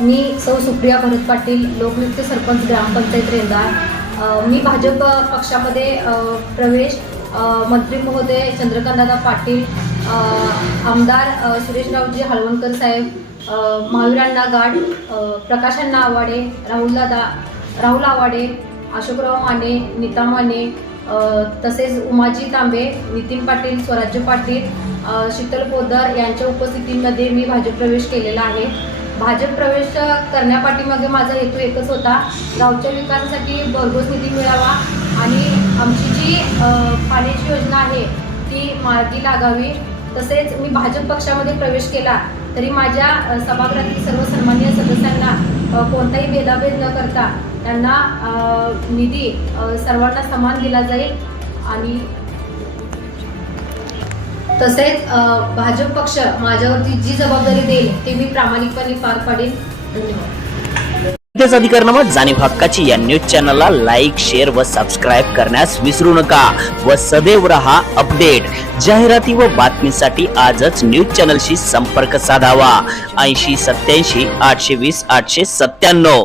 मी सौ सुप्रिया भरत पाटील लोकनृत्य सरपंच ग्रामपंचायत रेंदाळ. मी भाजप पक्षामध्ये प्रवेश मंत्री महोदय चंद्रकांतदादा पाटील आमदार सुरेशरावजी हळवणकर साहेब महावीरांना गाड प्रकाशांना आवाडे राहुलदादा राहुल आवाडे अशोकराव माने नीता माने तसेच उमाजी तांबे नितीन पाटील स्वराज्य पाटील शीतल पोदर यांच्या उपस्थितीमध्ये मी भाजप प्रवेश केलेला आहे. भाजप प्रवेश करण्यापाठीमागे माझा हेतू एकच होता. गावच्या विकासासाठी भरघोस निधी मिळावा आणि आमची जी पाण्याची योजना आहे ती मार्गी लागावी. तसेच मी भाजप पक्षामध्ये प्रवेश केला तरी माझ्या सभागृहातील सर्व सन्मान्य सदस्यांना कोणताही भेदाभेद न करता त्यांना निधी सर्वांना समान दिला जाईल आणि तसेच भाजप पक्ष माझ्यावरती जी जबाबदारी देईल ते मी प्रामाणिकपणे पार पाडेल धन्यवाद. अधिकारनामा जाणीव हक्काची या न्यूज चॅनलला लाईक शेअर व सबस्क्राईब करण्यास विसरू नका व सदैव रहा अपडेट जाहिराती व बातमीसाठी आजच न्यूज चॅनलशी संपर्क साधावा. ऐंशी सत्याऐंशी आठशे वीस आठशे सत्त्याण्णव.